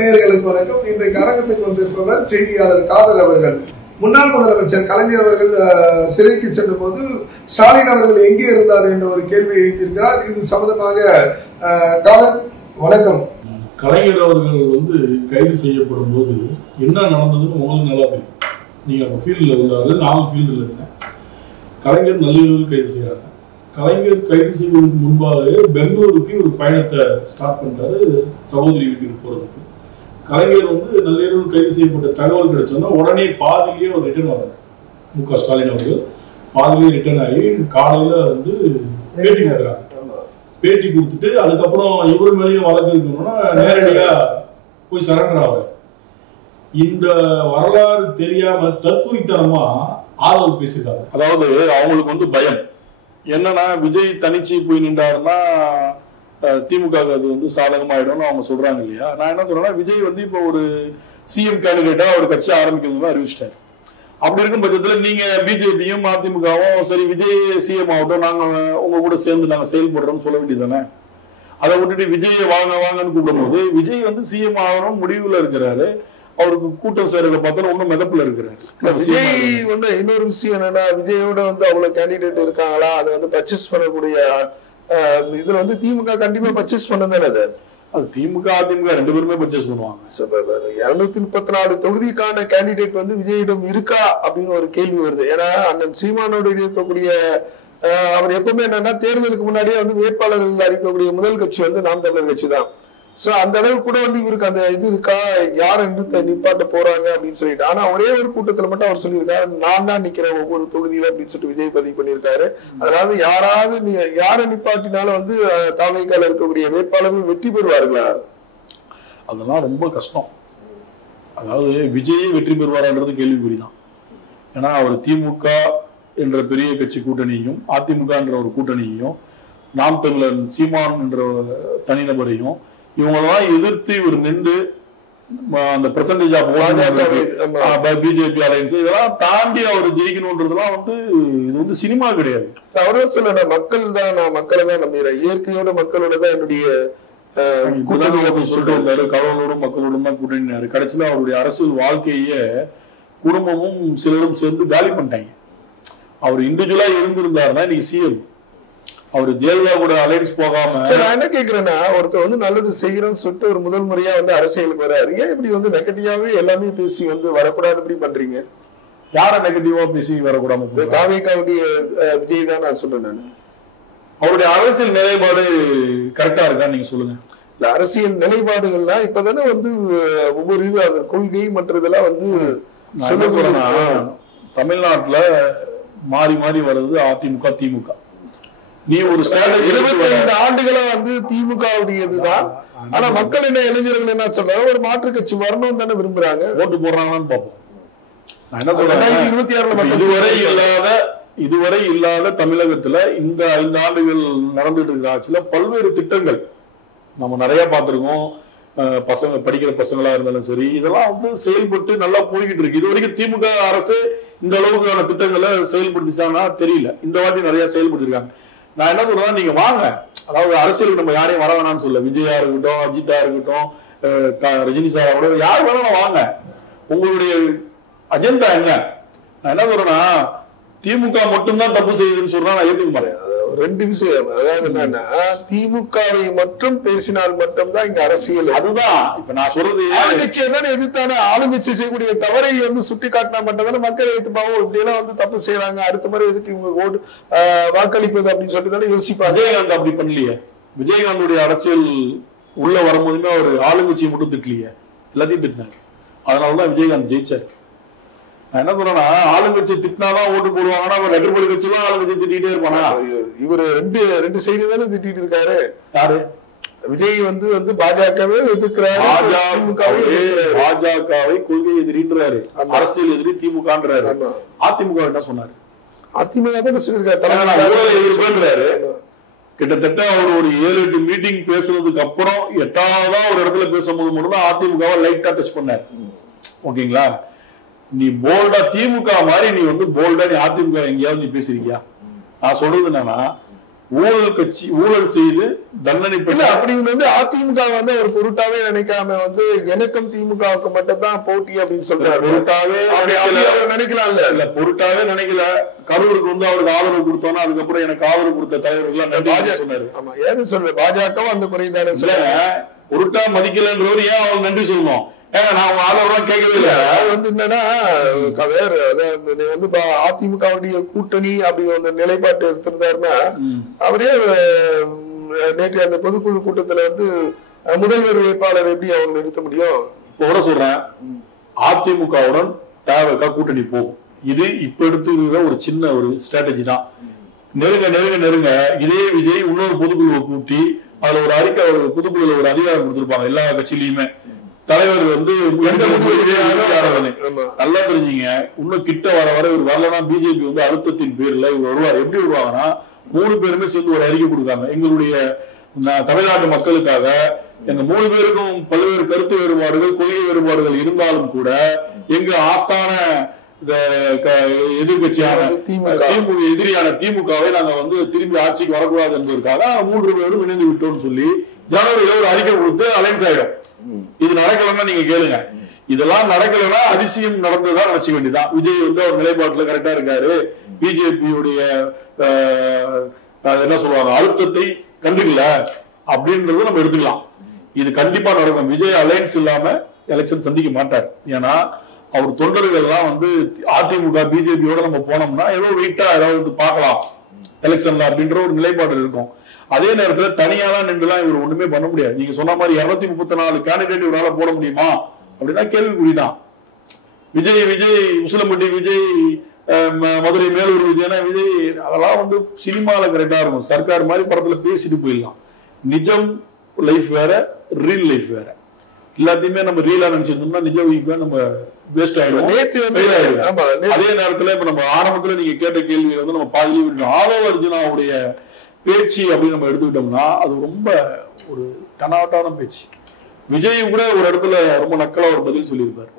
நேயர்களுக்கு வணக்கம். இன்றைக்கு அரங்கத்துக்கு வந்திருப்பவர் செய்தியாளர் காதர் அவர்கள். முன்னாள் முதலமைச்சர் கலைஞர் அவர்கள் சிறைக்கு சென்ற போது ஸ்டாலின் அவர்கள் எங்கே இருந்தார் என்ற ஒரு கேள்வியை எழுப்பியிருக்கிறார். இது சம்பந்தமாக காதர் வணக்கம். கலைஞர் அவர்கள் கைது செய்யப்படும் போது என்ன நடந்ததுன்னு உங்களுக்கு நல்லா தெரியும். நீங்க அப்ப ஃபீல்டில் உள்ளாரு, நானும் ஃபீல்டில் இருக்கேன். கலைஞர் நள்ளிரவில் கைது செய்யறாங்க. கலைஞர் கைது செய்வதற்கு முன்பாக பெங்களூருக்கு ஒரு பயணத்தை ஸ்டார்ட் பண்ணிட்டாரு சகோதரி வீட்டுக்கு போறதுக்கு. கலைஞர் நள்ளிரவில் கைது செய்யப்பட்ட தகவல் கிடைச்சோன்னா உடனே பாதிலேயே ஒரு ரிட்டர்ன் வர்றாரு. மு.க. ஸ்டாலின் அவர்கள் பாதிலேயே ரிட்டர்ன் ஆகி காலையில பேட்டி கொடுக்குறாங்க. பேட்டி கொடுத்துட்டு அதுக்கப்புறம் இவர் மேலேயும் வழக்கு இருக்கணும்னா நேரடியா போய் சரண்டர் ஆகுது. இந்த வரலாறு தெரியாம தற்கொலைத்தனமா ஆதரவு பேசியிருக்காங்க. அதாவது அவங்களுக்கு பயம் என்னன்னா, விஜய் தனிச்சு போய் நின்றாருன்னா திமுக அது சாதகமாயிடும்னு அவங்க சொல்றாங்க இல்லையா. நான் என்ன சொல்றேன்னா, விஜய் இப்போ ஒரு சிஎம் கேண்டிடேட்டா ஒரு கட்சி ஆரம்பிக்கிறது அறிவிச்சிட்டாரு. அப்படி இருக்கும் பட்சத்துல நீங்க பிஜேபியும் அதிமுகவும் சரி விஜய் சிஎம் ஆகட்டும், நாங்க உங்க கூட சேர்ந்து நாங்க செயல்படுறோம்னு சொல்ல வேண்டியதானே. அதை விட்டுட்டு விஜய் வாங்க வாங்கன்னு கூப்பிடும் போது விஜய் சிஎம் ஆகணும் முடிவுல இருக்கிறாரு. அவருக்கு கூட்டம் சேர்றத பார்த்தா ஒன்னும் மிதப்புல இருக்கிறாரு. விஜய் இன்னொரு விஷயம் என்னன்னா, விஜயோட அவ்வளவு கேண்டிடேட் இருக்காங்களா, அதை பர்ச்சேஸ் பண்ணக்கூடிய இதுல திமுக கண்டிப்பா பர்ச்சேஸ் பண்ணதானே. அது திமுக அதிமுக ரெண்டு பேருமே பர்ச்சேஸ் பண்ணுவாங்க. 234 தொகுதிக்கான கேண்டிடேட் விஜயிடம் இருக்கா அப்படின்னு ஒரு கேள்வி வருது. ஏன்னா அண்ணன் சீமானோடு இருக்கக்கூடிய அவர் எப்பவுமே என்னன்னா, தேர்தலுக்கு முன்னாடியே வேட்பாளர்கள் அறிவிக்கக்கூடிய முதல் கட்சி நாம் தமிழர் கட்சி தான். சோ அந்த அளவுக்கு கூட இவருக்கு அந்த இது இருக்கா, யார் என்று நிப்பாட்ட போறாங்க அப்படின்னு சொல்லிட்டு. ஆனா ஒரே ஒரு கூட்டத்துல மட்டும் அவர் சொல்லியிருக்காரு, நான் தான் நிக்கிறேன் ஒவ்வொரு தொகுதியில அப்படின்னு சொல்லிட்டு விஜய் பதிவு பண்ணியிருக்காரு. அதாவது யாரை நிப்பாட்டினாலும் தாவேக்கால இருக்கக்கூடிய வேட்பாளர்கள் வெற்றி பெறுவார்களா? அதெல்லாம் ரொம்ப கஷ்டம். அதாவது விஜயே வெற்றி பெறுவாரான்றது கேள்விக்குறிதான். ஏன்னா அவர் திமுக என்ற பெரிய கட்சி கூட்டணியையும் அதிமுக என்ற ஒரு கூட்டணியையும் நாம் தமிழர் சீமான் என்ற தனிநபரையும் இவங்கெல்லாம் எதிர்த்து இவர் நின்று அந்த பெர்சன்டேஜ் ஆஃப் பிஜேபி அலையன்ஸ் இதெல்லாம் தாண்டி அவர் ஜெயிக்கணும்ன்றதுலாம் இது சினிமா கிடையாது. அவரும் சொல்ல மக்கள் தான், நான் மக்களை தான் நம்புகிறேன், இயற்கையோட மக்களோட தான் என்னுடைய சொல்லிட்டு இருந்தாரு. கடவுளோடும் மக்களோடும் தான் கூட்டணினாரு. கடைசியில அவருடைய அரசியல் வாழ்க்கைய குடும்பமும் சிலரும் சேர்ந்து காலி பண்ணிட்டாங்க. அவர் இண்டிவிஜுவலா இருந்திருந்தாருன்னா இன்னைக்கு சிஎம். அவரு ஜெயலலிதா கூட அலைன்ஸ் போகாம. நான் என்ன கேக்குறேன்னா, ஒருத்தர் நல்லது செய்யறோம்னு சொல்லிட்டு ஒரு முதல் முறையா அரசியலுக்கு வராரு. ஏன் இப்படி நெகட்டிவாவே எல்லாமே பேசி வரக்கூடாது இப்படி பண்றீங்க? யார நெகட்டிவா பேசி வரக்கூடாது? தாவேக்காவுடைய விஜய் தான் நான் சொல்றேன். நான் அவருடைய அரசியல் நிலைப்பாடு கரெக்டா இருக்கா நீங்க சொல்லுங்க. இல்ல, அரசியல் நிலைப்பாடுகள்லாம் இப்பதானே ஒவ்வொரு இது கொள்கை மற்றதெல்லாம் தமிழ்நாட்டுல மாறி மாறி வருது அதிமுக திமுக. நீ ஒரு 25 ஆண்டுகளா திமுகவுடையதுதான். ஆனா மக்கள் என்ன, இளைஞர்கள் என்ன சொல்றாங்க, ஒரு மாற்று கட்சி வரணும் தானே விரும்புறாங்க. ஓட்டு போடுறாங்கன்னு பாப்போம். நான் என்ன சொல்றேன், 2026 இதுவரை இல்லாத தமிழகத்துல இந்த 5 ஆண்டுகள் நடந்துட்டு இருக்கிற ஆட்சியில பல்வேறு திட்டங்கள் நம்ம நிறைய பார்த்திருக்கோம். பசங்க படிக்கிற பசங்களா இருந்தாலும் சரி, இதெல்லாம் செயல்பட்டு நல்லா போய்கிட்டு இருக்கு. இது வரைக்கும் திமுக அரசு இந்த அளவுக்கான திட்டங்களை செயல்படுத்திச்சாங்கன்னா தெரியல. இந்த வாட்டி நிறைய செயல்படுத்திருக்காங்க. நான் என்ன சொல்றேன், நீங்க வாங்க. அதாவது அரசியலுக்கு நம்ம யாரையும் வர வேணாம்னு சொல்ல. விஜயா இருக்கட்டும், அஜித்தா இருக்கட்டும், ரஜினி சாரா கூட யார் வேணாலும் வாங்க. உங்களுடைய அஜெண்டா என்ன? நான் என்ன சொல்றேன்னா, திமுக மட்டும்தான் தப்பு செய்யுதுன்னு சொல்றா நான் ஏத்துக்க மாட்டேன். ரெண்டு விஷயம். அதாவது என்னன்னா, திமுகவை மட்டும் பேசினால் மட்டும்தான் இங்க அரசியல். அதுதான் இப்ப நான் சொல்றது. ஆளுங்கட்சியை தானே எதிர்த்தானே, ஆளுங்கட்சி செய்யக்கூடிய தவறை சுட்டி காட்டினா மட்டும் தானே மக்கள் எதிர்ப்பாங்க. இப்படி எல்லாம் தப்பு செய்யறாங்க, அடுத்த மாதிரி எதுக்கு இவங்க ஓட்டு வாக்களிப்பது அப்படின்னு சொல்லிட்டு தானே யோசிப்பாங்க. விஜயகாந்த் அப்படி பண்ணலையே. விஜயகாந்துடைய அரசியல் உள்ள வரும்போதுமே அவர் ஆளுங்கட்சியை மட்டும் திட்டலையே, எல்லாத்தையும் திட்டினாரு. அதனாலதான் விஜயகாந்த் ஜெயிச்சார். நான் என்ன சொல்றேன்னா, ஆளுங்கட்சி திட்டினாதான் ஓட்டு போடுவாங்கன்னா ரெண்டு கட்சி எல்லாம் ஆளுங்கட்சி திட்டிகிட்டே இருப்பானா? இவரு ரெண்டு சைடு தானே திட்டிட்டு இருக்காரு. யாரு? விஜய் பாஜகவே எதிர்க்கிறாரு, பாஜகவை கொள்கை எதிரின்றாரு, அரசியல் எதிரி திமுகன்றாரு. அதிமுக என்ன சொன்னாரு? அதிமுக தான் சொல்லியிருக்காரு. கிட்டத்தட்ட அவர் ஒரு 7-8 மீட்டிங் பேசுறதுக்கு அப்புறம் 8ஆவதா ஒரு இடத்துல பேசும்போது மட்டும்தான் அதிமுகவை லைட்டா டச் பண்ணாரு. ஓகேங்களா? நீ போல்டா திமுக மாதிரி நீ போல்டா நீ அதிமுக எங்கேயாவது நீ பேசிருக்கியா? நான் சொல்றது என்னன்னா, ஊழல் செய்து தண்டனை இல்ல அப்படின்னு வந்து அதிமுக வந்து ஒரு பொருட்டாவே நினைக்காம வந்து எனக்கும் திமுகவுக்கு மட்டும் தான் போட்டி அப்படின்னு சொல்றாரு. பொருட்டாவே அவர் நினைக்கலாம் இல்ல பொருட்டாவே நினைக்கல. கரூருக்கு வந்து அவருக்கு ஆதரவு கொடுத்தோம்னா அதுக்கப்புறம் எனக்கு ஆதரவு கொடுத்த தலைவர்கள் சொன்னாரு. ஆமா ஏன்னு சொல்ல பாஜகவும் அந்த குறைதானே சொல்ல பொருட்டா மதிக்கலன்றவர் ஏன் அவங்க நன்றி சொல்லணும்? ஏங்க நான் அவங்க ஆதரவுலாம் கேட்கவே இல்லை. அது வந்து என்னன்னா வந்து அதிமுகவுடைய கூட்டணி அப்படி அந்த நிலைப்பாட்டு எடுத்திருந்தாருன்னா அவரே நேற்று அந்த பொதுக்குழு கூட்டத்துல வந்து முதல்வர் வேட்பாளர் எப்படி அவங்க நிறுத்த முடியும்? இப்ப கூட சொல்றேன், அதிமுகவுடன் தவிக கூட்டணி போகும். இது இப்ப எடுத்துக்கிற ஒரு சின்ன ஒரு ஸ்ட்ராட்டஜி தான். நெருங்க இதே விஜய் இன்னொரு பொதுக்குழுவை கூட்டி அதுல ஒரு அறிக்கை ஒரு பொதுக்குழுல ஒரு அதிகாரம் கொடுத்திருப்பாங்க எல்லா கட்சியிலயுமே. தலைவர் வந்து நல்லா தெரிஞ்சுங்க. இன்னும் கிட்ட வர இவர் வரலன்னா பிஜேபி வந்து அழுத்தத்தின் பேர்ல இவர் வருவார். எப்படி வருவாங்கன்னா 3 பேருமே சேர்ந்து ஒரு அறிக்கை கொடுக்காங்க. எங்களுடைய தமிழ்நாட்டு மக்களுக்காக எங்க 3 பேருக்கும் பல்வேறு கருத்து வேறுபாடுகள் கொள்கை வேறுபாடுகள் இருந்தாலும் கூட எங்க ஆஸ்தான எதிர்கட்சியான எதிரியான திமுகவை நாங்க வந்து திரும்பி ஆட்சிக்கு வரக்கூடாது என்பதற்காக 3 பேரும் இணைந்து விட்டோம்னு சொல்லி ஜனவரியில ஒரு அறிக்கை கொடுத்து அலைன்ஸ் ஆயிடும். இது நடக்கலன்னா நீங்க கேளுங்க. இதெல்லாம் நடக்கலன்னா அதிசயம் நடந்ததா நினைச்சுக்க வேண்டியதான். விஜய் வந்து அவர் நிலைப்பாட்டுல கரெக்டா இருக்காரு. பிஜேபியுடைய என்ன சொல்லுவாங்க அழுத்தத்தை கண்டுக்கல அப்படின்றத நம்ம எடுத்துக்கலாம். இது கண்டிப்பா நடக்கும். விஜய் அலைன்ஸ் இல்லாம எலெக்ஷன் சந்திக்க மாட்டார். ஏன்னா அவர் தொண்டர்கள்லாம் வந்து அதிமுக பிஜேபியோட நம்ம போனோம்னா ஏதோ வெயிட்டா ஏதாவது பார்க்கலாம் எலெக்ஷன்ல அப்படின்ற ஒரு நிலைப்பாடு இருக்கும். அதே நேரத்துல தனியாலாம் நின்றுலாம் இவர் ஒண்ணுமே பண்ண முடியாது. நீங்க சொன்ன மாதிரி 234 கேண்டிடேட் இவரால போட முடியுமா அப்படின்னா கேள்விக்குறிதான். விஜய் உசிலம்பட்டி விஜய் மதுரை மேலூர் விஜய்னா விஜய் அதெல்லாம் வந்து சினிமால கரெக்டா இருக்கும். சர்க்கார் மாதிரி படத்துல பேசிட்டு போயிடலாம். நிஜம் லைஃப் வேற, ரியல் லைஃப் வேற. எல்லாத்தையுமே நம்ம ரீலா நினைச்சிருந்தோம்னா நிஜ லைஃப்ல நம்ம வேஸ்ட் ஆயிடும். அதே நேரத்துல இப்ப நம்ம ஆரம்பத்துல நீங்க கேட்ட கேள்வியை வந்து நம்ம பாதியிலே விட்டுட்டோம். ஆதவ அர்ஜுனாவுடைய பேச்சு அப்படின்னு நம்ம எடுத்துக்கிட்டோம்னா அது ரொம்ப ஒரு தனாவட்டான பேச்சு. விஜய் கூட ஒரு இடத்துல ரொம்ப நக்கலா ஒரு பதில் சொல்லியிருப்பார்.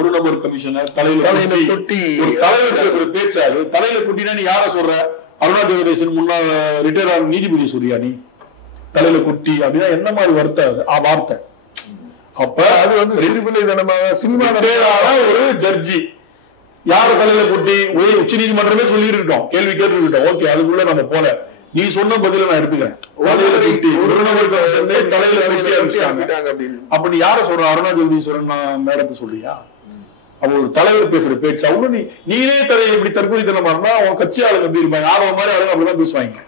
ஒரு நபர் கமிஷனர் தலையில கொட்டி தலைவர் பேசுற பேச்சு. அது தலையில கொட்டினா நீ யார சொல்ற? அருணா ஜெகதீசன் முன்னாள் ரிட்டையர் ஆன நீதிபதி சொல்றியா நீ தலையில கொட்டி அப்படின்னா என்ன மாதிரி வார்த்தை? அப்ப அது வந்து சினிமா ஒரு ஜட்ஜி யார தலையில கொட்டி உச்ச நீதிமன்றமே சொல்லி இருக்கட்டும், கேள்வி கேட்டு இருக்கட்டும். ஓகே, அதுக்குள்ள நம்ம போல நீ சொன்ன பதில நான் எடுத்துக்கிறேன். அப்ப நீ யார சொல்ற? அருணா ஜெகதீஸ்வரன் மேடத்தை சொல்றியா? அப்ப ஒரு தலைவர் பேசுற பேச்சு அவனு நீனே தலையை இப்படி தற்கொலைத்தனமா இருந்தா அவன் கட்சி ஆளுங்க எப்படி இருப்பாங்க? ஆர்வ மாதிரி ஆளுங்க அப்படிதான் பேசுவாங்க.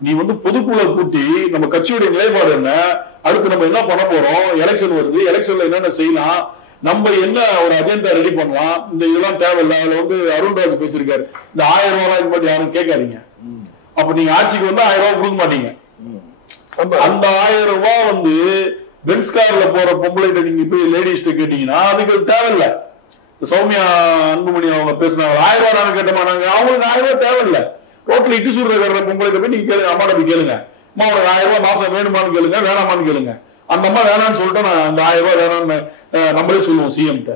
நீ வந்து பொதுக்குழு கூட்டி நம்ம கட்சியுடைய நிலைப்பாடு என்ன, அடுத்து நம்ம என்ன பண்ண போறோம், எலெக்ஷன் வருது, எலெக்ஷன்ல என்னென்ன செய்யலாம், நம்ம என்ன ஒரு அஜெண்டா ரெடி பண்ணலாம், இந்த இதெல்லாம் தேவையில்லை. அதுல வந்து அருண்ராஜ் பேசியிருக்காரு, இந்த 1000 ரூபாய் மட்டும் யாரும் கேட்காதீங்க. அப்ப நீங்க ஆட்சிக்கு வந்து 1000 ரூபாய் கொடுக்க மாட்டீங்க. அந்த 1000 ரூபாய் வந்து பென்ஸ் கார்ல போற பொம்பளைகிட்ட நீங்க போய் லேடிஸ்ட கேட்டீங்கன்னா அதுக்கு அது தேவையில்லை. சௌமியா அன்புமணி அவங்க பேசினாங்க 1000 ரூபாய் நாங்க கேட்ட மாட்டாங்க. அவங்களுக்கு 1000 ரூபாய் தேவையில்லை. ரோட்ல இட்டு சுடுற பொம்பளைகிட்ட போய் நீங்க கேளுங்க, அம்மாட்ட போய் கேளுங்க, அம்மா ஒரு 1000 ரூபாய் மாசம் வேணுமான்னு கேளுங்க, வேணாமான்னு கேளுங்க. அந்த அம்மா வேணான்னு சொல்லிட்டு நான் அந்த 1000 ரூபாய் வேணான்னு நம்மளே சொல்லுவோம் சிஎம் கிட்ட.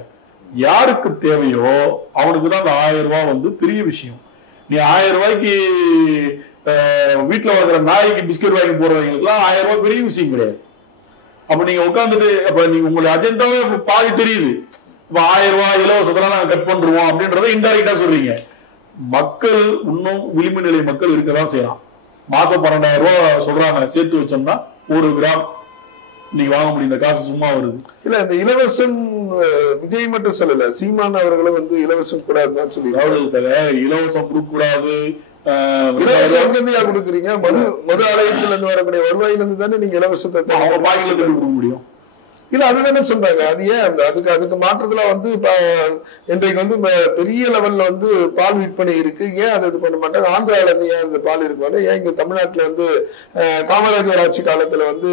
யாருக்கு தேவையோ அவனுக்கு தான் அந்த 1000 ரூபாய் வந்து பெரிய விஷயம். நீ 1000 ரூபாய்க்கு வீட்டுல வாங்குற நாய்க்கு பிஸ்கட் வாங்கி போறவங்களுக்குலாம் 1000 ரூபாய் பெரிய விஷயம் கிடையாது. அப்ப நீங்க உட்காந்துட்டு அப்ப நீங்க உங்களுடைய அஜெண்டாவே பாதி தெரியுது. இப்ப 1000 ரூபாய் இலவசத்துல நாங்க கட் பண்றோம் அப்படின்றத இன்டைரக்டா சொல்றீங்க. மக்கள் இன்னும் விளிம்பு நிலை மக்கள் இருக்கதான் செய்யறான். மாசம் 12,000 ரூபாய் சொல்றாங்க சேர்த்து வச்சோம்னா 1 கிராம் நீங்க வாங்க முடியும். இந்த காசு சும்மா வருது இல்ல. இந்த இலவசம் விஜய் மட்டும் சொல்லல, சீமான் அவர்களும் வந்து இலவசம் கூடாதுன்னு சொல்லி இலவசம் கொடுக்க கூடாது. இலவசம் கொடுக்குறீங்க, மது ஆலயத்துல இருந்து வரக்கூடிய வருவாயில இருந்து தானே நீங்க இலவசத்தை கொடுக்க முடியும். இல்ல அதுதானே சொல்றாங்க. அது ஏன் அதுக்கு மாற்றத்துல வந்து இப்ப இன்றைக்கு வந்து பெரிய லெவல்ல வந்து பால் விற்பனை இருக்கு. ஏன் அதை இது பண்ண மாட்டாங்க? ஆந்திரால இருந்து ஏன் அந்த பால் இருக்க மாட்டேன்? ஏன் இங்க தமிழ்நாட்டுல வந்து காமராஜர் ஆட்சி காலத்துல வந்து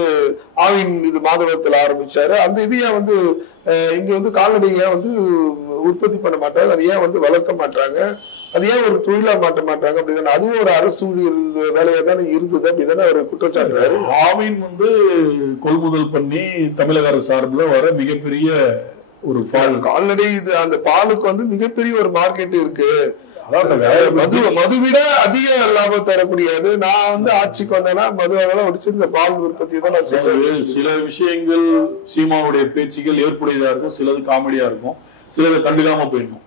ஆவின் இது மாதவரத்துல ஆரம்பிச்சாரு. அந்த இது ஏன் வந்து இங்க வந்து கால்நடையை வந்து உற்பத்தி பண்ண மாட்டாங்க? அது ஏன் வந்து வளர்க்க மாட்டாங்க? அது ஏன் ஒரு தொழிலா மாட்ட மாட்டாங்க? அப்படிதானே அதுவும் ஒரு அரசு வேலையா தானே இருந்தது. அப்படிதானே அவர் குற்றச்சாட்டுறாரு. ஆவின் வந்து கொள்முதல் பண்ணி தமிழக அரசு சார்பில் வர மிகப்பெரிய ஒரு பால் கால்நடை இது. அந்த பாலுக்கு வந்து மிகப்பெரிய ஒரு மார்க்கெட் இருக்கு. மதுவிட அதிக லாபம் தரக்கூடியது. நான் வந்து ஆட்சிக்கு வந்தேன்னா மதுவெல்லாம் ஒடிச்சு இந்த பால் உற்பத்தி தான் நான் செய்வேன். சில விஷயங்கள் சீமானுடைய பேச்சுகள் ஏற்புடையதா இருக்கும், சிலது காமெடியா இருக்கும், சிலது கண்டுக்காம போயிடணும்.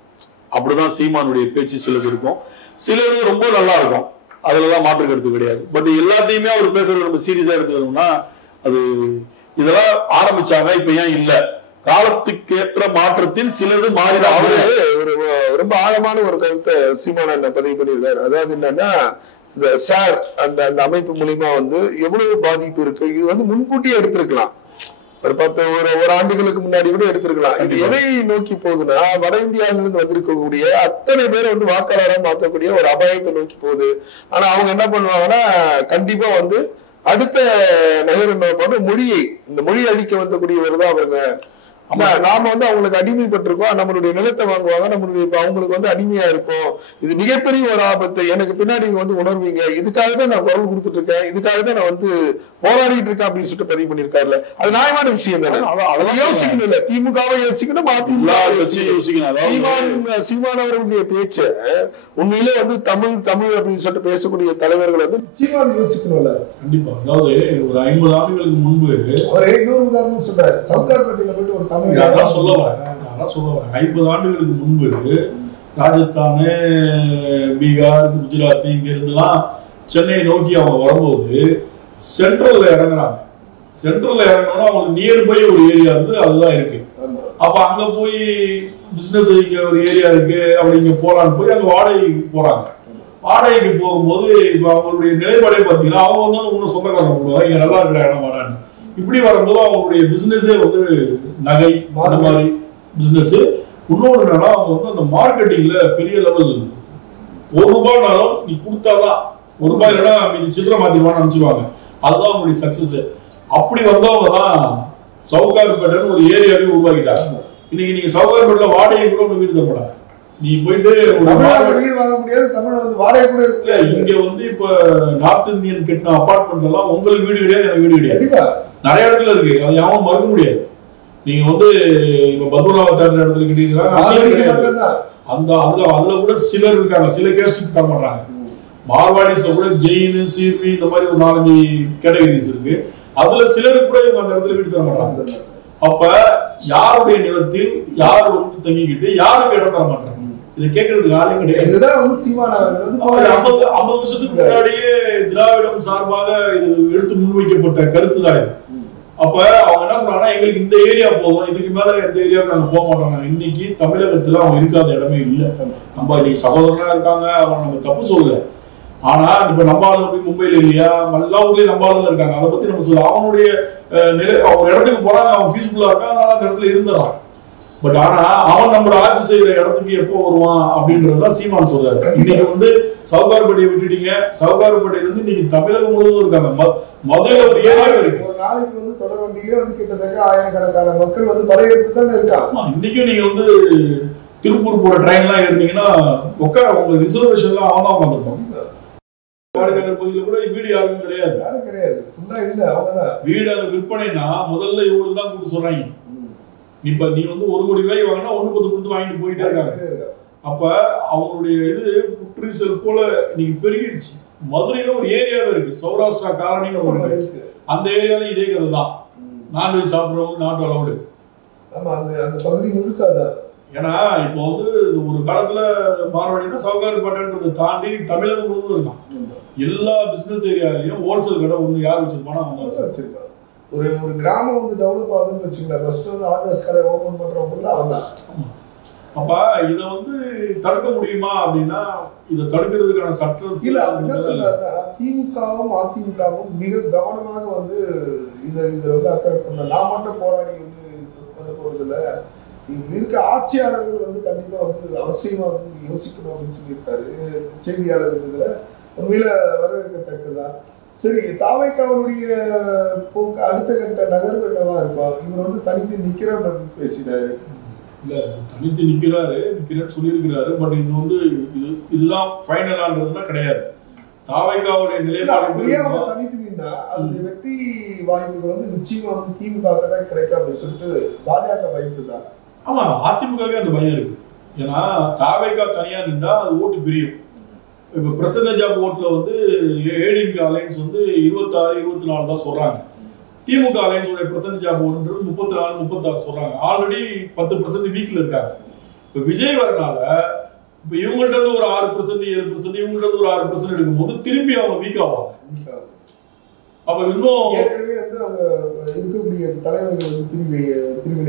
அப்படிதான் சீமானுடைய பேச்சு சிலது இருக்கும், சிலது ரொம்ப நல்லா இருக்கும், அதுலதான் மாற்று கருத்து கிடையாது. பட் எல்லாத்தையுமே அவர் பேசுறது ரொம்ப சீரியஸா எடுத்துக்கணும்னா அது இதெல்லாம் ஆரம்பிச்சாங்க, இப்ப ஏன் இல்ல, காலத்துக்கேற்ற மாற்றத்தில் சிலது மாறிதான். அவரு ஒரு ரொம்ப ஆழமான ஒரு கருத்தை சீமானன் பதிவு பண்ணியிருக்காரு. அதாவது என்னன்னா, இந்த சார் அந்த அமைப்பு மூலியமா வந்து எவ்வளவு பாதிப்பு இருக்கு, இது வந்து முன்கூட்டியே எடுத்திருக்கலாம், ஒரு ஆண்டுகளுக்கு முன்னாடி கூட எடுத்திருக்கலாம். இது எதை நோக்கி போகுதுன்னா, வட இந்தியாவிலிருந்து வந்திருக்கக்கூடிய அத்தனை பேரை வந்து வாக்காளராக மாற்றக்கூடிய ஒரு அபாயத்தை நோக்கி போகுது. ஆனா அவங்க என்ன பண்ணுவாங்கன்னா, கண்டிப்பா வந்து அடுத்த நகர மொழியை, இந்த மொழி அழிக்க வந்தக்கூடியவர் தான் அவங்க. நாம வந்து அவங்களுக்கு அடிமைப்பட்டிருக்கோம், நம்மளுடைய நிலத்தை வாங்குவாங்க, நம்மளுடைய அவங்களுக்கு வந்து அடிமையா இருப்போம், இது மிகப்பெரிய ஒரு ஆபத்து, எனக்கு பின்னாடி வந்து உணர்வீங்க, இதுக்காக தான் நான் குரல் கொடுத்துட்டு இருக்கேன், இதுக்காக தான் நான் வந்து போராடிட்டு இருக்கேன் அப்படின்னு சொல்லிட்டு பதிவு பண்ணியிருக்காருல்ல. அது நியாயமான விஷயம் தானே, அதை யோசிக்கணும். இல்ல திமுகவை யோசிக்கணும், சீமான் அவர்களுடைய பேச்ச உண்மையிலே வந்து தமிழ் தமிழ் அப்படின்னு சொல்லிட்டு பேசக்கூடிய தலைவர்கள் வந்து நிச்சயமா யோசிக்கணும்ல. கண்டிப்பா. அதாவது ஒரு 50 ஆண்டுகளுக்கு முன்பு ஒரு இன்னொரு உதாரணம் சொன்னார், சவுகார்பேட்டையில போயிட்டு ஒரு தமிழ் சொல்லுவாங்க. 50 ஆண்டுகளுக்கு முன்பு ராஜஸ்தானு, பீகார், குஜராத் இங்க இருந்துலாம் சென்னையை நோக்கி அவங்க வரும்போது சென்ட்ரல்ல இறங்குறாங்க. சென்ட்ரல்ல இறங்கணும்னா அவங்களுக்கு நியர்பை ஒரு ஏரியா வந்து அதுதான் இருக்கு. அப்ப அங்க போய் பிசினஸ் இங்க ஒரு ஏரியா இருக்கு அப்படி இங்க போலான்னு போய் அங்க வாடகைக்கு போறாங்க. வாடகைக்கு போகும்போது இப்ப அவங்களுடைய நிலைப்பாடே பாத்தீங்கன்னா, அவங்க வந்து இன்னும் சொந்தக்காரங்க போடுவாங்க, இங்க நல்லா இருக்கிற இடம் வாடான்னு. இப்படி வரும்போது அவங்களுடைய பிசினஸே வந்து நகை அந்த மாதிரி பிசினஸ். இன்னொன்று என்னன்னா, அவங்க வந்து அந்த மார்க்கெட்டிங்ல பெரிய லெவல். ₹1 நீ கொடுத்தாதான், ₹1 இல்லைன்னா மீதி சில்லறை மாத்திடுவான்னு அனுப்பிச்சிருவாங்க. அதுதான் அவங்களுடைய சக்சஸ். அப்படி வந்தவங்க தான் சவுகார்பேட்டைன்னு ஒரு ஏரியாவே உருவாக்கிட்டாங்க. இன்னைக்கு நீங்க சவுகார்பேட்டையில வாடகை கூட ஒரு வீடு தரப்படாது. நீ போயிட்டு வீடு வாங்க முடியாது, தமிழ் வந்து வாடகை கூட இல்ல. இங்க வந்து இப்ப நார்த் இந்தியன் கட்டின அபார்ட்மெண்ட் எல்லாம் உங்களுக்கு வீடு கிடையாது, எனக்கு வீடு கிடையாது, நிறைய இடத்துல இருக்கு. அதை யாரும் மறுக்க முடியாது. நீங்க வந்து இப்ப பத்மநாப தேட்டர் இடத்துல கிட்டீங்கன்னா அந்த அதுல கூட சிலர் இருக்காங்க, சில கேஸ்டுக்கு தர மாட்டாங்க. மார்வாடிஸ்ல கூட ஜெயின், சீர்வி இந்த மாதிரி ஒரு 4-5 கேட்டகரிஸ் இருக்கு. அதுல சிலருக்கு கூட இவங்க அந்த இடத்துல வீடு தர மாட்டாங்க. அப்ப யாருடைய நிலத்தில் யார் வந்து தங்கிக்கிட்டு யாருக்கு இடம் தர மாட்டாங்க, இதை கேட்கறதுக்கு ஆளும் கிடையாது. 50 வருஷத்துக்கு முன்னாடியே திராவிடம் சார்பாக இது எடுத்து முன்வைக்கப்பட்ட கருத்து தான் இது. அப்ப அவங்க என்ன சொல்றாங்கன்னா, எங்களுக்கு இந்த ஏரியா போதும், இதுக்கு மேல எந்த ஏரியாவுக்கு நாங்க போக மாட்டோம். இன்னைக்கு தமிழகத்துல அவங்க இருக்காத இடமே இல்லை. நம்ம இன்னைக்கு சகோதரனா இருக்காங்க, அவங்க நம்ம தப்பு சொல்லல. ஆனா இப்ப நம்ம ஆளுங்க போய் மும்பைல இல்லையா, எல்லா ஊர்லயும் நம்ம ஆளுங்க இருக்காங்க. அதை பத்தி நம்ம சொல்ல, அவனுடைய நிலை, அவங்க இடத்துக்கு போறாங்க, அவன் பீஸ்ஃபுல்லா இருக்கான், அதனால அந்த இடத்துல இருந்துறான். பட் ஆனா அவன் நம்மள ஆட்சி செய்யற இடத்துக்கு எப்போ வருவான் அப்படின்றதுதான் சீமான் சொல்றாரு. இன்னைக்கு வந்து சவுகார்பேட்டையை விட்டுட்டீங்க, சவுகார்பேட்டையில இருந்து இன்னைக்கு தமிழகம் முழுவதும் இருக்காங்க. மதுரையில ஒரு ஏரியா இருக்கு. ஒரு நாளைக்கு வந்து தொடர் வண்டியிலே வந்து கிட்டத்தட்ட ஆயிரக்கணக்கான மக்கள் வந்து படையெடுத்து தான் இருக்காங்க. இன்னைக்கும் நீங்க வந்து திருப்பூர் போற ட்ரெயின்லாம் ஏறினீங்கன்னா உட்கார உங்க ரிசர்வேஷன்லாம் அவன் தான் உட்காந்துருப்பான். வாடிநகர் பகுதியில் கூட வீடு யாருக்கும் கிடையாது, யாரும் கிடையாது, இல்ல அவங்கதான் வீடு. அந்த விற்பனைனா முதல்ல இவங்களுக்கு தான் கூப்பிட்டு சொல்றாங்க. இப்ப நீ வந்து ₹1 கோடி வாங்கினா 1.10 கொடுத்து வாங்கிட்டு போயிட்டே இருக்காங்க. அப்ப அவங்களுடைய இது புற்றீசல் போல நீங்க பெருகிடுச்சு. மதுரையில ஒரு ஏரியாவே இருக்கு, சௌராஷ்டிரா காலனின்னு ஒரு இருக்கு. அந்த ஏரியால இதே கதை தான். நான்வெஜ் சாப்பிட்றவங்க நாட்டு அலவுடு. ஆமா, அந்த பகுதி முழுக்காதான். ஏன்னா இப்போ வந்து ஒரு காலத்துல மார்வாடினா சவுகார்பேட்டைன்றதை தாண்டி நீ தமிழகம் முழுவதும் இருக்கான். எல்லா பிசினஸ் ஏரியாலையும் ஹோல்சேல் கடை ஒண்ணு யார் வச்சிருப்பானா அவங்க வச்சிருப்பாங்க. ஒரு கிராமம் வந்து டெவலப் ஆகுதுன்னு வச்சுக்கலாம், ஃபர்ஸ்ட் வந்து ஹார்ட்வேர்ஸ் கடை ஓபன் பண்றவங்க அவன் தான். அப்ப இதை வந்து தடுக்க முடியுமா அப்படின்னா, இதை தடுக்கிறதுக்கான சட்டம் இல்ல. என்ன சொல்றாருன்னா, திமுகவும் அதிமுகவும் மிக கவனமாக வந்து இதை வந்து அக்கறை பண்ண, நான் மட்டும் போராடி வந்து பண்ண போறது இல்ல, இருக்க ஆட்சியாளர்கள் வந்து கண்டிப்பா வந்து அவசியமா வந்து யோசிக்கணும் அப்படின்னு சொல்லியிருக்காரு செய்தியாளர். இதுல உண்மையில வரவேற்கத்தக்கதான். சரி, தாவைக்காவுடைய போக்கு அடுத்த கட்ட நகர்வு என்னவா இருப்பா? இவர் வந்து தனித்து நிக்கிறார் அப்படின்னு பேசினாரு. இல்ல, தனித்து நிக்கிறேன்னு சொல்லியிருக்கிறாரு. பட் இது வந்து இதுதான் ஃபைனலான்றதுலாம் கிடையாது. தாவைக்காவுடைய நிலைப்பாடு தனித்து நின்னா அந்த வெற்றி வாய்ப்புகள் வந்து நிச்சயமா வந்து திமுக தான் கிடைக்கும் அப்படின்னு சொல்லிட்டு பாஜக பயப்படுதா? ஆமா, அதிமுகவே அந்த பயம் இருக்கு. ஏன்னா தாவேகா தனியா நின்றா அது ஓட்டு பிரியும். இப்போ பிரசன்டேஜ் ஆஃப் ஓட்டுல வந்து ஏடிஎம்கே அலையன்ஸ் வந்து 26, 24 தான் சொல்றாங்க. திமுக அலையன்ஸோட பிரசன்டேஜ் ஆஃப் ஓட்டுன்றது 34, 36 சொல்றாங்க. ஆல்ரெடி 10% வீக்ல இருக்காங்க. இப்போ விஜய் வரனால இப்போ இவங்கள்ட்ட இருந்து ஒரு 6%, 7%, இவங்கள்ட்ட இருந்து ஒரு 6% எடுக்கும்போது திரும்பி அவங்க வீக் ஆவாங்க. அப்ப இன்னும்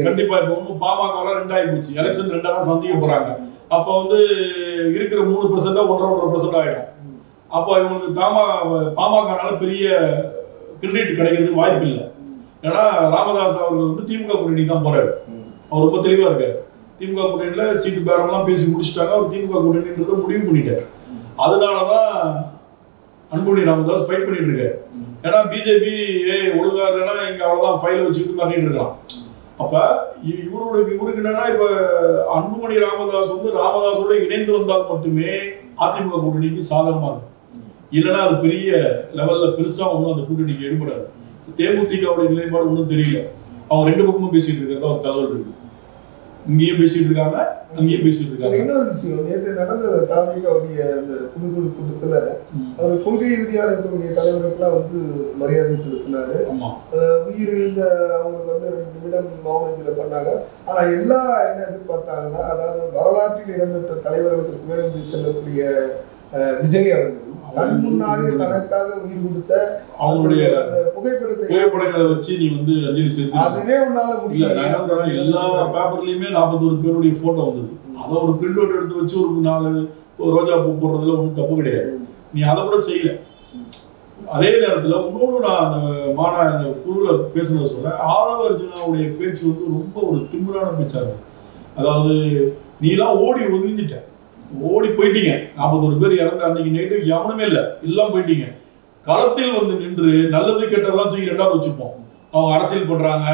கண்டிப்பா இப்போ இன்னும் பாமக 2 ஆகி போச்சு. எலெக்ஷன் 2 தான் சந்திக்க போறாங்க. அப்ப வந்து இருக்கிற 3% 1.5% ஆயிடும். அப்போ இவங்களுக்கு பாமகனால பெரிய கிரெடிட் கிடைக்கிறது வாய்ப்பு இல்லை. ஏன்னா ராமதாஸ் அவர்கள் வந்து திமுக கூட்டணி தான் போறாரு. அவர் ரொம்ப தெளிவா இருக்காரு. திமுக கூட்டணியில சீட்டு பேரம்லாம் பேசி முடிச்சுட்டாங்க. அவர் திமுக கூட்டணின்றதை முடிவு பண்ணிட்டாரு. அதனாலதான் அன்புமணி ராமதாஸ் ஃபைட் பண்ணிட்டு இருக்காரு. ஏன்னா பிஜேபி ஒழுங்கா இல்லைன்னா இங்க அவ்வளவுதான் ஃபைல வச்சுக்கிட்டு பண்ணிட்டு இருக்கலாம். அப்ப இவருக்கு என்னன்னா இப்ப அன்புமணி ராமதாஸ் வந்து ராமதாஸோட இணைந்து வந்தால் மட்டுமே அதிமுக கூட்டணிக்கு சாதகமா இருக்கும். இல்லைன்னா அது பெரிய லெவல்ல பெருசா ஒன்றும் அந்த கூட்டணிக்கு எடுபடாது. தேமுதிகவுடைய நிலைப்பாடு ஒன்றும் தெரியல. அவங்க 2 பக்கமும் பேசிட்டு இருக்கிறதா ஒரு தகவல் இருக்கு. இங்கேயும் பேசிட்டு இருக்காங்க, அங்கேயும் பேசிட்டு இருக்காங்க. இன்னொரு விஷயம், நேற்று நடந்த தாவேகாவுடைய அந்த புதுக்குழு கூட்டத்துல அவர் கொள்கை ரீதியாக இருக்கக்கூடிய தலைவர்களுக்கெல்லாம் வந்து மரியாதை செலுத்தினாரு. உயிரிழந்த அவங்களுக்கு வந்து 2 நிமிடம் மௌனத்தில் பண்ணாங்க. ஆனா எல்லா என்ன எதிர்பார்த்தாங்கன்னா, அதாவது வரலாற்றில் இடம்பெற்ற தலைவர்களுக்கு புகழந்து செல்லக்கூடிய விஜய் அவர்கள் கண் முன்னாலே தனக்காக உயிர் கொடுத்த அவங்களுடைய புகைப்படங்களை வச்சு நீ வந்து அஞ்சலி செலுத்தி அதுவே உன்னால முடியல. எல்லா பேப்பர்லயுமே 41 பேருடைய போட்டோ வந்தது. அதை ஒரு பிரிண்ட் அவுட் எடுத்து வச்சு ஒரு 4 ரோஜா பூ போடுறதுல ஒன்றும் தப்பு கிடையாது. நீ அதை கூட செய்யல. அதே நேரத்துல இன்னொன்று நான் அந்த குழுல பேசுனதை சொல்றேன். ஆதவ அர்ஜுனாவுடைய பேச்சு வந்து ரொம்ப ஒரு திமிரான பேச்சா இருக்கு. அதாவது நீலாம் ஓடி ஒதுங்கிட்ட, ஓடி போயிட்டீங்க. 41 பேர் இறந்த அன்னைக்கு நைட்டு எவனுமே இல்லை, எல்லாம் போயிட்டீங்க. களத்தில் வந்து நின்று நல்லது கெட்டதெல்லாம் தூக்கி 2வது வச்சுப்போம். அவங்க அரசியல் பண்றாங்க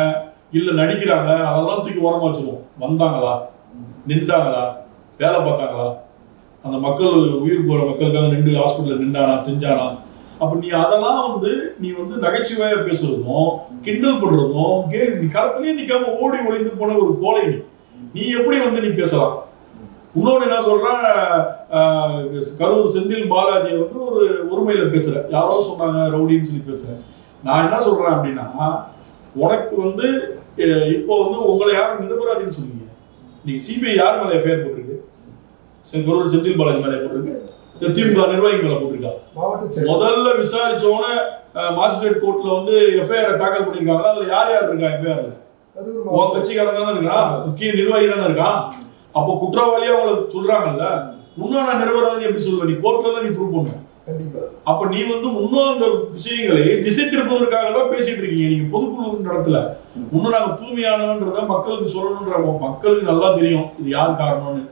இல்ல நடிக்கிறாங்க, அதெல்லாம் தூக்கி ஓரமா வச்சுருவோம். வந்தாங்களா, நின்றாங்களா, வேலை பார்த்தாங்களா, அந்த மக்கள் உயிர் போற மக்களுக்காக நின்று ஹாஸ்பிட்டல் நின்றானா, செஞ்சானா? அப்ப நீ அதெல்லாம் வந்து நீ வந்து நகைச்சுவையா பேசுறதும் கிண்டல் பண்றதும் கேள்வி. நீ களத்திலேயே நிக்காம ஓடி ஒளிந்து போன ஒரு கோலை நீ எப்படி வந்து நீ பேசலாம்? இன்னொன்னு என்ன சொல்றேன், கரூர் செந்தில் பாலாஜியை வந்து ஒரு ஒருமையில பேசுற, யாரோ சொன்னாங்க ரவுடின்னு சொல்லி பேசுறேன். நான் என்ன சொல்றேன் அப்படின்னா, உனக்கு வந்து இப்போ வந்து உங்களை யாரும் நிரபராதின்னு சொன்னீங்க. நீ சிபிஐ யார் மேல எஃப்ஐஆர் போட்டிருக்கு? கரூர் செந்தில் பாலாஜி மேல போட்டிருக்கு, திமுக நிர்வாகி மேல போட்டிருக்கா? முதல்ல விசாரிச்சோன மாஜிஸ்ட்ரேட் கோர்ட்ல வந்து எஃப்ஐஆர் தாக்கல் பண்ணிருக்காங்களா? அதுல யார் யார் இருக்கா எஃப்ஐஆர்ல? உன் கட்சிக்காரன் தானே இருக்கான், முக்கிய நிர்வாகி தானே இருக்கான். அப்போ குற்றவாளியா அவங்களுக்கு சொல்றாங்கல்ல, இன்னும் நான் நிரபராதின்னு எப்படி சொல்லுவேன்? நீ கோர்ட்ல நீ ப்ரூவ் பண்ண. அப்ப நீ வந்து இன்னும் அந்த விஷயங்களை திசை திருப்பதற்காக தான் பேசிட்டு இருக்கீங்க. நீங்க பொதுக்குழு நடத்தல. இன்னும் நாங்க தூய்மையானவன்றத மக்களுக்கு சொல்லணும்ன்ற மக்களுக்கு நல்லா தெரியும் இது யார் காரணம்னு.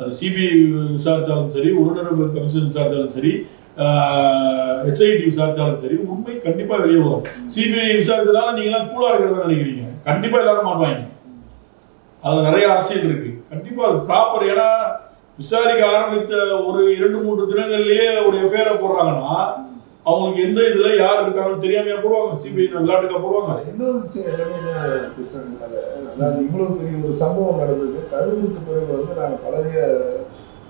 அது சிபிஐ விசாரிச்சாலும் சரி, உறுப்பினர் கமிஷன் விசாரிச்சாலும் சரி, எஸ்ஐடி விசாரிச்சாலும் சரி, உண்மை கண்டிப்பா வெளியே வரும். சிபிஐ விசாரிச்சதுனால நீங்க எல்லாம் கூலா இருக்கிறதா நினைக்கிறீங்க? கண்டிப்பா எல்லாரும் மாட்டுவாங்க. அதுல நிறைய அரசியல் இருக்கு. கண்டிப்பா அது ப்ராப்பர். ஏன்னா விசாரிக்க ஆரம்பித்த ஒரு 2-3 தினங்கள்லயே ஒரு எஃப்ஐஆர் போடுறாங்கன்னா அவங்களுக்கு எந்த இதுல யார் இருக்காங்கன்னு தெரியாமையா போடுவாங்க? சிபிஐ விளையாட்டுக்கா போடுவாங்க? இன்னொரு விஷயம் எல்லாமே என்ன பேசுறாங்க, அதாவது இவ்வளவு பெரிய ஒரு சம்பவம் நடந்தது. கரூருக்கு பிறகு வந்து நாங்கள்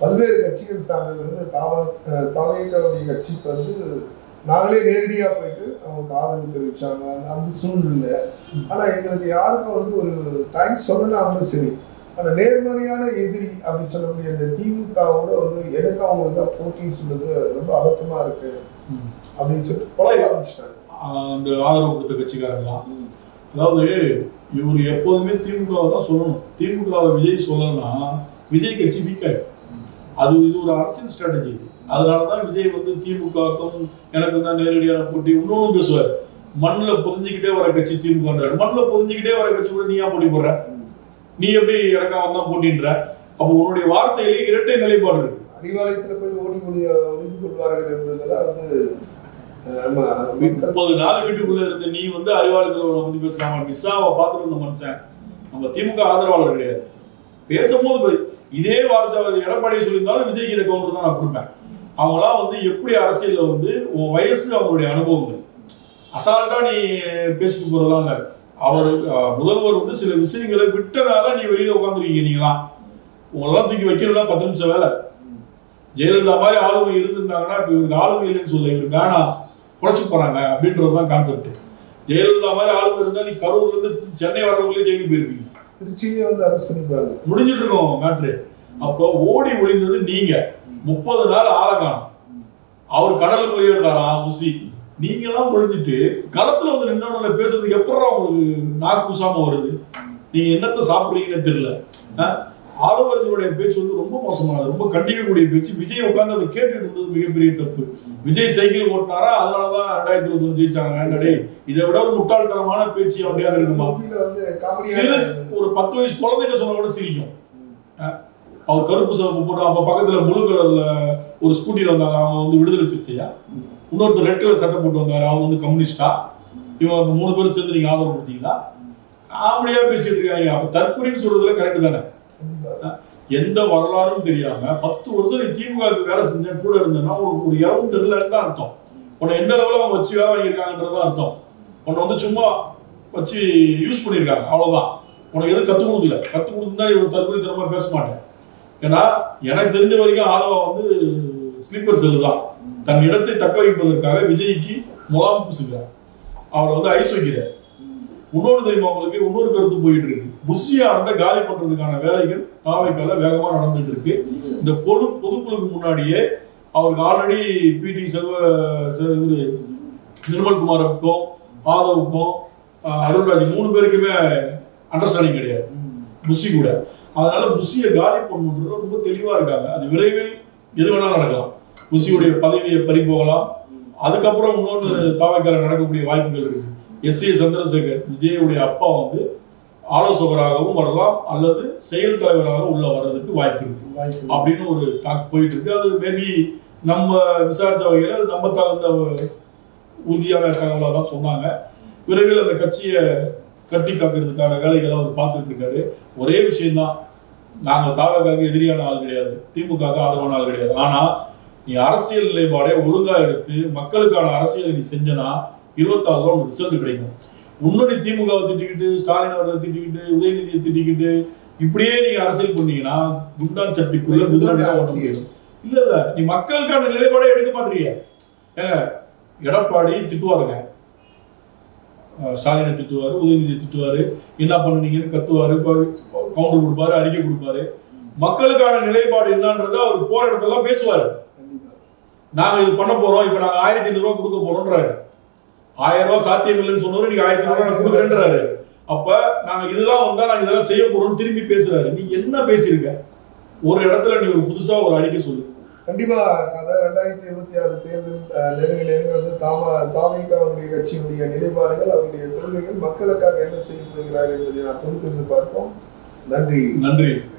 பல்வேறு கட்சிகள் சார்ந்தது தாவேகாவுடைய கட்சிக்கு வந்து நாங்களே நேரடியா போயிட்டு அவங்களுக்கு ஆதரவு தெரிவிச்சாங்க. அந்த சூழ்நிலை ஆனா எங்களுக்கு யாருக்கும் வந்து ஒரு தேங்க்ஸ் சொல்லணும். சரி, ஆனா நேர்மறையான எதிரி அப்படின்னு சொல்லக்கூடிய அந்த திமுகவோட வந்து எனக்கு அவங்க தான் போட்டின்னு சொல்றது ரொம்ப அபத்தமா இருக்கு அப்படின்னு சொல்லிட்டு பழக ஆரம்பிச்சிட்டாங்க அந்த ஆதரவு கொடுத்த கட்சிக்காரங்களாம். அதாவது இவர் எப்போதுமே திமுகவை தான் சொல்லணும். திமுகவை விஜய் சொல்லணும்னா விஜய் கட்சி வீக் ஆயிடும். இது ஒரு அரசியல் ஸ்ட்ராட்டஜி. அதனாலதான் விஜய் வந்து திமுகவுக்கும் எனக்கு தான் நேரடியான போட்டி. இன்னொன்னு பேசுவார், மண்ணில் பொதிஞ்சுக்கிட்டே வர கட்சி திமுக. மண்ணில் பொதிஞ்சுக்கிட்டே வர கட்சி கூட நீயா போட்டி போடுற? நீ எப்படி எனக்கு அவன் தான் போட்டின்ற? அப்போ உன்னுடைய வார்த்தையிலே இரட்டை நிலைப்பாடு இருக்கு. அறிவாலயத்துல போய் ஒளிந்து கொள்வார்கள் என்பதெல்லாம் வந்து 30 நாள் வீட்டுக்குள்ள இருந்து நீ வந்து அறிவாலயத்துல வந்து பேசுறாங்க. மிஸ்ஸாவை பார்த்துட்டு வந்த மனுஷன் நம்ம திமுக ஆதரவாளர் கிடையாது. பேசும்போது இதே வார்த்தை அவர் எடப்பாடி சொல்லியிருந்தாலும் விஜய்க்கு இதை கவுண்டர் தான் நான் கொடுப்பேன். அவங்களாம் வந்து எப்படி அரசியல்ல வந்து உன் வயசு அவங்களுடைய அனுபவங்கள் அசால்ட்டா நீ பேசிட்டு போறதெல்லாம் இல்லை. அவர் முதல்வர் வந்து சில விஷயங்களை விட்டனால நீ வெளியில உட்காந்துருக்கீங்க. நீங்களாம் உங்களெல்லாம் தூக்கி வைக்கிறதா 10 நிமிஷம் வேலை. ஜெயலலிதா மாதிரி ஆளுமை இருந்திருந்தாங்கன்னா இப்ப இவருக்கு ஆளுமை இல்லைன்னு சொல்ல, இவருக்கு வேணாம் குறைச்சு போறாங்க அப்படின்றதுதான் கான்செப்ட். ஜெயலலிதா மாதிரி ஆளுமை இருந்தா நீ கரூர்ல இருந்து சென்னை வரதுக்குள்ளே ஜெயிலுக்கு போயிருப்பீங்க. திருச்சியிலே வந்து அரசு பண்ணிப்பாங்க, முடிஞ்சிட்டு இருக்கோம் மேட்ரு. அப்போ ஓடி ஒளிந்தது நீங்க. 30 நாள் ஆளை காணும். அவர் கடலுக்குள்ளேயே இருந்தாரா உசி. நீங்க எல்லாம் ஒழிஞ்சிட்டு களத்துல வந்து நின்னோட பேசுறதுக்கு எப்படா உங்களுக்கு நாக்கு கூசாம வருது? நீங்க என்னத்தை சாப்பிடுறீங்கன்னு தெரியல. ஆளுவர்களுடைய பேச்சு வந்து ரொம்ப மோசமானது, ரொம்ப கண்டிக்கக்கூடிய பேச்சு. விஜய் உட்கார்ந்து அதை கேட்டுட்டு இருந்தது மிகப்பெரிய தப்பு. விஜய் சைக்கிள் ஓட்டினாரா, அதனாலதான் 2021 ஜெயிச்சாங்க. இதை விட ஒரு முட்டாள்தனமான பேச்சு அப்படியாவது இருக்குமா? ஒரு 10 வயசு குழந்தைகிட்ட சொன்ன கூட சிரிக்கும். அவர் கருப்பு சிவப்பு போட்டு அப்ப பக்கத்துல ப்ளூ கலர்ல ஒரு ஸ்கூட்டில வந்தாங்க, அவங்க வந்து விடுதலை சிறுத்தையா. இன்னொருத்தர் ரெட் கலர் சட்டை போட்டு வந்தாரு, அவங்க வந்து கம்யூனிஸ்டா. இவங்க 3 பேரும் சேர்ந்து நீங்க ஆதரவு கொடுத்தீங்களா? காமெடியா பேசிட்டு இருக்காங்க. அப்ப தற்கொலைன்னு சொல்றதுல கரெக்ட் தானே? எந்த வரலாறும் தெரியாம 10 வருஷம் நீ திமுகவுக்கு வேலை செஞ்ச கூட இருந்தேன்னா ஒரு இறவும் தெரியலன்னு தான் அர்த்தம். உன்னை எந்த லெவலில் அவங்க வச்சு வேலை வாங்கியிருக்காங்கன்றதான் அர்த்தம். உன்னை வந்து சும்மா வச்சு யூஸ் பண்ணியிருக்காங்க, அவ்வளவுதான். உனக்கு எதுவும் கற்றுக் கொடுக்கல. கற்றுக் கொடுத்துருந்தா இவர் தற்கொலை திறமை பேச மாட்டேன். ஏன்னா எனக்கு தெரிஞ்ச வரைக்கும் ஆதவா வந்து ஸ்லீப்பர் செல்லு தான். தன் இடத்தை தக்க வைப்பதற்காக விஜய்க்கு முலாம் பூசுகிறார், அவரை வந்து ஐஸ் வைக்கிறார். இன்னொன்று தெரியுமா உங்களுக்கு? இன்னொரு கருத்து போயிட்டு இருக்கு. புஷியானந்த காலி பண்றதுக்கான வேலைகள் தாவைக்கால வேகமா நடந்துட்டு இருக்கு. இந்த பொதுக்குழுக்கு முன்னாடியே அவருக்கு ஆல்ரெடி பிடி நிர்மல்குமாருக்கும் ஆதவுக்கும் அருள்ராஜ் 3 பேருக்குமே அண்டர்ஸ்டாண்டிங் கிடையாது புஷி கூட. அதனால புஷியை காலி பண்ணுன்றது ரொம்ப தெளிவா இருக்காங்க. அது விரைவில் எது வேணாலும் நடக்கலாம். புஷியுடைய பதவியை பறி போகலாம். அதுக்கப்புறம் இன்னொன்று தாவைக்கால நடக்கக்கூடிய வாய்ப்புகள் இருக்கு. எஸ் ஏ சந்திரசேகர் விஜயுடைய அப்பா வந்து ஆலோசகராகவும் வரலாம், அல்லது செயல் தலைவராக உள்ள வர்றதுக்கு வாய்ப்பு இருக்கு அப்படின்னு ஒரு டாக் போயிட்டு இருக்கு. அது மேபி நம்ம விசாரிச்ச வகையில நம்ம தகுந்த உறுதியான தகவலாக தான் சொன்னாங்க. விரைவில் அந்த கட்சியை கட்டி காக்கிறதுக்கான வேலைகளை அவர் பார்த்துட்டு இருக்காரு. ஒரே விஷயம்தான், நாங்கள் தாவகாவுக்கு எதிரியான ஆள் கிடையாது, திமுக ஆதரவான ஆள் கிடையாது. ஆனா நீ அரசியல் நிலைப்பாடை ஒழுங்கா எடுத்து மக்களுக்கான அரசியலை நீ செஞ்சனா 26 ஒரு ரிசல்ட் கிடைக்கும். முன்னணி திமுகவை திட்டிக்கிட்டு, ஸ்டாலின் அவர்களை திட்டிக்கிட்டு, உதயநிதியை திட்டிக்கிட்டு இப்படியே நீங்க அரசியல் பண்ணீங்கன்னா குண்டான் சட்டிக்குள்ள குதிரை முடியும். இல்ல நீ மக்களுக்கான நிலைப்பாடை எடுக்க மாட்டீங்க. எடப்பாடி திட்டுவாருங்க, ஸ்டாலினை திட்டுவாரு, உதயநிதியை திட்டுவாரு, என்ன பண்ணுனீங்கன்னு கத்துவாரு, கவுண்டர் கொடுப்பாரு, அறிக்கை கொடுப்பாரு. மக்களுக்கான நிலைப்பாடு என்னன்றத அவர் போற இடத்துல பேசுவாரு. நாங்க இது பண்ண போறோம், இப்ப நாங்க 1500 ரூபாய் கொடுக்க போறோம்ன்றாரு. 1000 ரூபாய் சாத்தியம் இல்லைன்னு சொன்னவரு நீங்க 1500 ரூபாய் கொடுக்குறேன்றாரு. அப்ப நாங்க இதெல்லாம் வந்தா நாங்க இதெல்லாம் செய்ய போறோம் திரும்பி பேசுறாரு. நீ என்ன பேசியிருக்க? ஒரு இடத்துல நீ ஒரு புதுசா ஒரு அறிக்கை சொல்லு. கண்டிப்பா 2026 தேர்தல் நெருங்க வந்து தாவேகாவுடைய கட்சியினுடைய நிலைப்பாடுகள், அவருடைய கொள்கைகள் மக்களுக்காக என்ன செய்ய போகிறார் என்பதை நான் பொறுத்திருந்து பார்ப்போம். நன்றி.